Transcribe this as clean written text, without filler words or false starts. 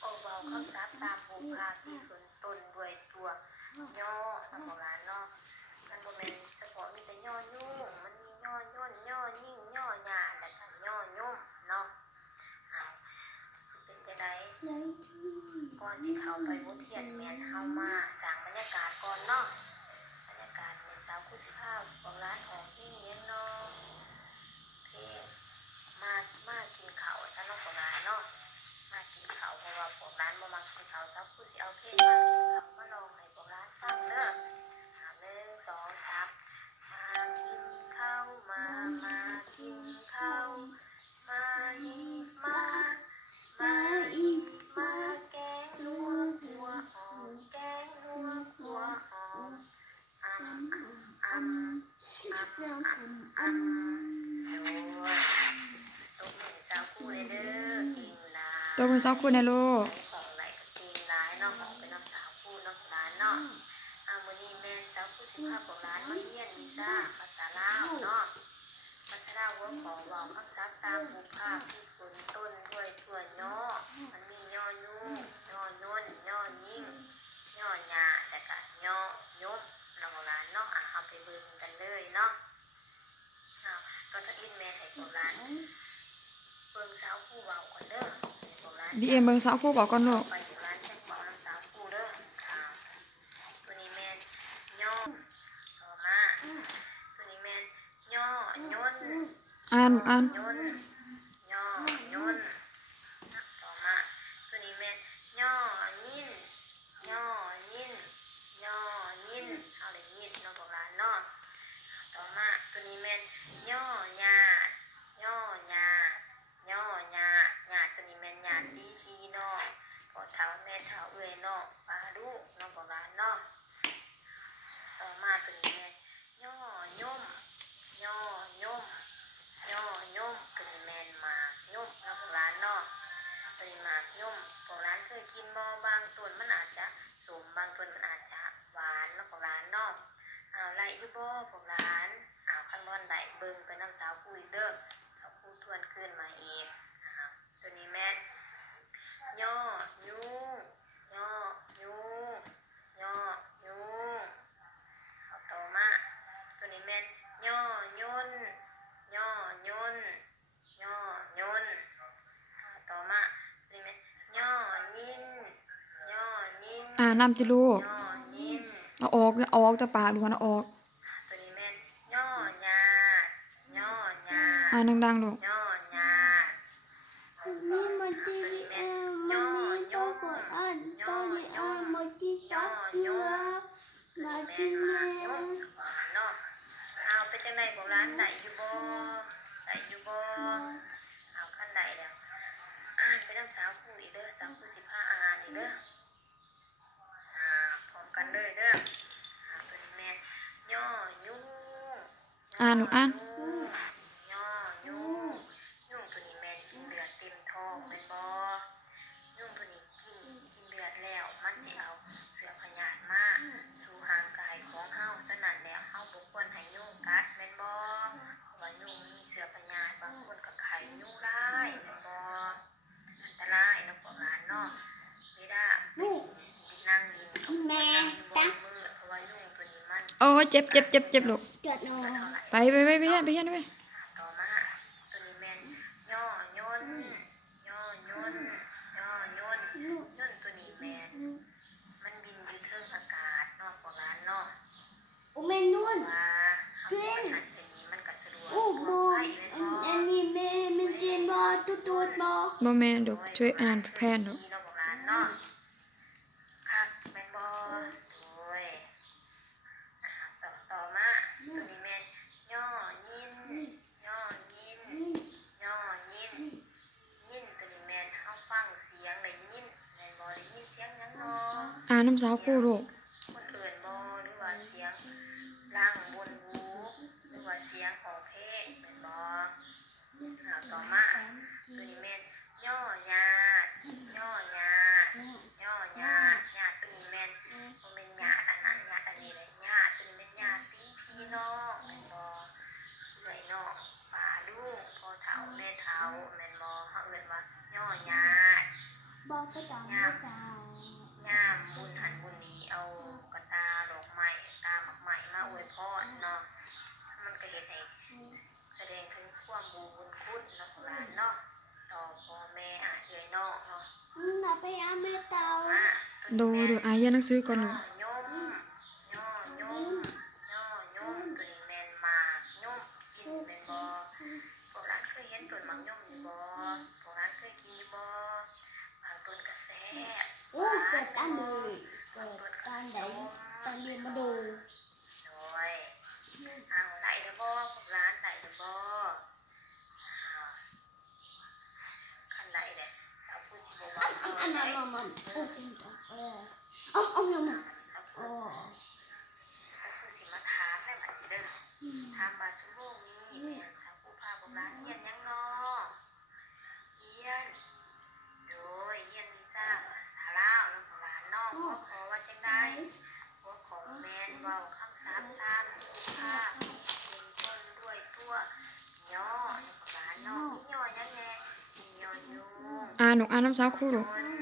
โอ้เว้าคำศัพท์ตามรูปภาพที่ขึ้นต้นด้วยตัวย่อเนาะของร้านเนาะมันบ่แม่นเฉพาะมีแต่ย่อยุ่งมันมีย่อย่นย่อยิ่งย่อหญ้าแล้วก็ย่อย่มเนาะอ้าวสิเป็นจังไดก่อนสิเข้าไปบทเรียนแม่นเฮามาสร้างบรรยากาศก่อนเนาะบรรยากาศแม่นสาวผู้สิพาของร้านของพี่เลี้ยงเนาะเพลงมากินข้าวซะเนาะของร้านเนาะมากินข้าวเพราะว่าพวกร้านบ่มักกินข้าวสาวผู้สิเอาเพลงมากินข้าวมาร้องให้พวกร้านฟังเด้อ1 2 3มากินข้าวมากินข้าวมาอีกมาอีกมาแกงนัวหัวหอมแกงนัวหัวหอมอ่ำอ่ำอ่ำอ่ำอ่ำโอ้ยตบมือสาวคู่เลยเด้อเก่งหลาย ตัวมือซอกคุณนะลูกของไหลก็เก่งหลายเนาะของเป็นน้องสาวคู่น้องร้านเนาะมื้อนี้แม่สาวคู่สิพาของร้านมาเรียนวิชาภาษาลาวเนาะภาษาลาวว่าขอเว้าคำศัพท์ตามรูปภาพที่ขึ้นต้นด้วยตัวย่อมันมีย่อยุ่งย่อย่นย่อยิ่งย่อหญ้าแล้วก็ย่อยมน้องร้านเนาะเฮาไปเบิ่งกันเลยเนาะก็จะอินแม่ให้ของร้านเบิ่งสาวคู่เว้าก่อนเด้อของร้านบีเอ็มเบิงสาวคู่บอกก่อนลูกไปอยู่ร้านแจ้งบอกน้ำสาวคู่เด้อตัวนี้แม่นย่อต่อมาตัวนี้แม่นย่อย่นอ่านอ่านย่นย่อย่นต่อมาตัวนี้แม่นย่อยิ่นย่อยิ่นย่อยิ่นเอาเลยยิ่นเนาะบอกร้านเนาะต่อมาตัวนี้แม่นย่อหญ้าย่อหญ้าย่อหญ้าหญ้าตัวนี้แม่นหญ้าตีพี่น้องพ่อเฒ่าแม่เฒ่าเอื้อยน้องป้าลูกเนาะบอกร้านเนาะต่อมาตัวนี้แม่นย่อย่มย่อย่มย่อย่มตัวนี้แม่นหมากย่มเนาะบอกร้านเนาะตัวนี้หมากย่มบอกร้านเคยกินบ่บางต้นมันอาจจะสมบางต้นมันอาจจะหวานเนาะบอกร้านเนาะไล่อยู่บ่พวกร้านคันบ่ได้เบิ่งไปน้ำสาวคุยเด้อสาวคุยทวนขึ้นมาอีกตัวนี้แม่นย่อยุ่งย่อยุ่งย่อยุ่งต่อมาตัวนี้แม่นย่อย่นย่อย่นย่อย่นต่อมาตัวนี้แม่นย่อยิ่นย่อยิ่นนำจิลูกย่อยิ่นเอาออกจากปากดูกันเอาออกตัวนี้แม่นย่อหญ้าย่อหญ้าดังๆลูกย่อหญ้านี่มันที่มันนี่ต้องกดอันตอนนี้มันที่ชักเจือมาที่แม่เนาะเป็นจังได๋ของร้านได้อยู่บ่ได้อยู่บ่คันได้แล้วอ่านไปนำสาวคู่อีกเด้อสาวคู่สิพาอ่านอีกเด้อพร้อมกันเลยเด้อตัวนี้แม่นย่อยุ่งหนูอ่านย่อยุ่งยุ่งตัวนี้แม่นกินเลือดเต็มท้องแม่นบ่ยุ่งตัวนี้กินเลือดแล้วมันสิเอาเชื้อพยาธิมาสู่ร่างกายของเฮาฉะนั้นแล้วเฮาบ่ควรให้ยุ่งกัดแม่นบ่เพราะว่ายุ่งมีเชื้อพยาธิบางคนก็ไข้ยุ่งหลายแม่นบ่อันตรายเนาะพวกหลานเนาะเวลานั่งแม่จ้ะเพราะว่ายุ่งตัวนี้มันโอ้เจ็บลูกเกิดนอน ไปเฮียนไปต่อมาตัวนี้แม่นย่อย่นย่อย่นย่อย่นย่นตัวนี้แม่นมันบินอยู่เทิงอากาศเนาะพวกหลานเนาะโอ้แม่นุ่นว่าเจ้นมันก็สะดวก โอ้โบอันนี้แม่มันเจนบอตัวบอบ่แม่นลูกช่วยอ่านแพนลูกเนาะพวกหลานเนาะคักแม่นบ่โดยต่อมาตัวนี้แม่นย่อยินย่อยินย่อยินยินตัวนี้แม่นเฮาฟังเสียงได้ยินแม่นบ่ได้ยินเสียงหยังเนาะน้ำสาวคู่ลูกคนอื่นบ่หรือว่าเสียงล่างบนหูหรือว่าเสียงของเพลงแม่นบ่ต่อมาตัวนี้แม่นย่อหญ้าย่อหญ้าย่อหญ้าหญ้าตัวนี้แม่นบ่แม่นหญ้าอันนั้นหญ้าอันนี้เลยหญ้าตัวนี้แม่นหญ้าตีพี่น้องแม่นบ่เอื้อยน้องป้าลูกพ่อเฒ่าแม่เฒ่าแม่นบ่เฮาเอิ้นว่าย่อหญ้าบอก ก็จำไม่ได้ ย่ามบุญหันบุญนี้เอากระตาดอกไม้ตาหมักใหม่มาอวยพรเนาะมันก็เห็นให้แสดงถึงความบุญคุณเนาะหลานเนาะต่อพ่อแม่เอื้อยน้องเนาะ น่ะไปอาเมเตา ว่า ดูอายเรียนหนังสือก่อนลูก โยมโยมโยมโยมตัวนี้แม่นมากโยมกินแม่นบ่พวกหลานเคยเห็นต้นมักโยมอยู่บ่พวกหลานเคยกินอยู่บ่บางต้นก็แซ่บ เกิดตาเลยเกิดตาไหนตาเรียนมาดู โดยเอาได้เด้อบ่พวกหลานได้เด้อบ่คันได้เด้สาวพูดสิบ่ว่าเอา อัน ได้ นั้นมันโอ้จริงจังเอาลงมา สาวพู โอ้ ดสาวพูดสิมาถามได้บัดนี้เด้อถามว่าซุมื้อนี้แม่สาวผู้พาพวกหลานเรียนหยังเนาะเรียนโดยเรียนวิชาภาษาลาวเนาะพวกหลานเนาะขอว่าจังได๋ หัวของแมนเว้าคำสามตามสุภาพเป็นต้นด้วยตัวย่อในภาษาย่อมีย่อยังไงมีย่อยุง หนูน้ำสาวครูลูก โยน